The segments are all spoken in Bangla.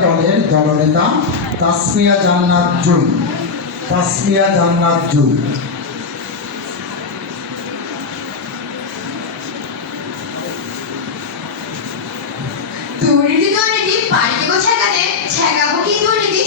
দলের দলনেতা তাসমিয়া জান্নাত জুন তাসমিয়া জান্নাত জুন দুর্নীতি দুর্নীতি পার্টি গোছাকাতে ছেঁকাবুকি দুর্নীতি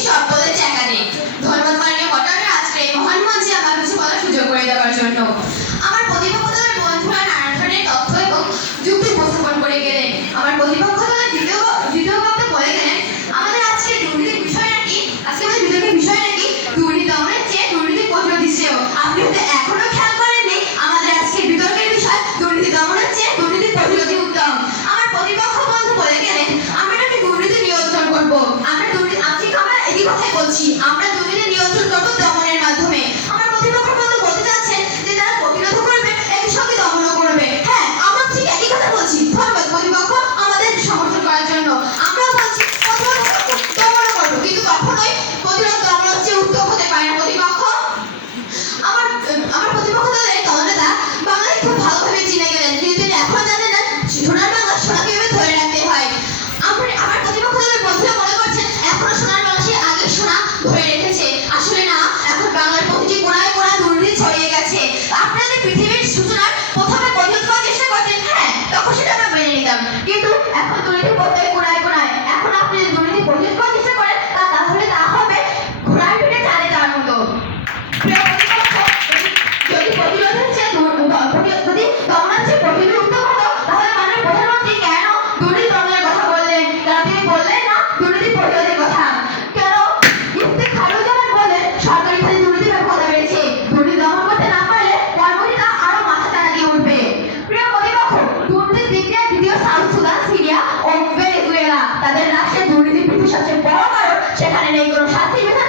তাদের রাষ্ট্রে দুর্নীতি পৃথিবীর সবচেয়ে বড় কারণ সেখানে নেই কোনো শাস্তি বিধান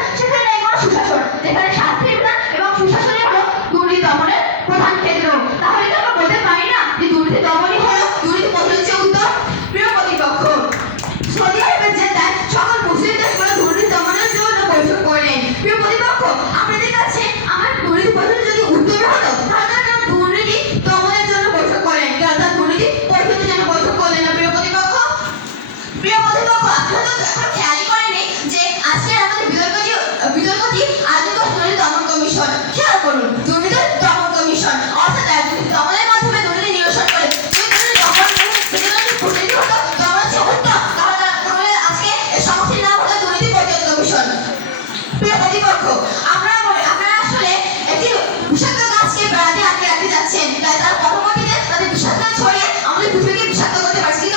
বিষাক্ত গাছকে বেড়াতে আটকে রাখতে তাই তারা পথমাটিতে তাদের বিষাক্ত ছড়িয়ে আমাদের পৃথিবীকে বিষাক্ত করতে পারছে।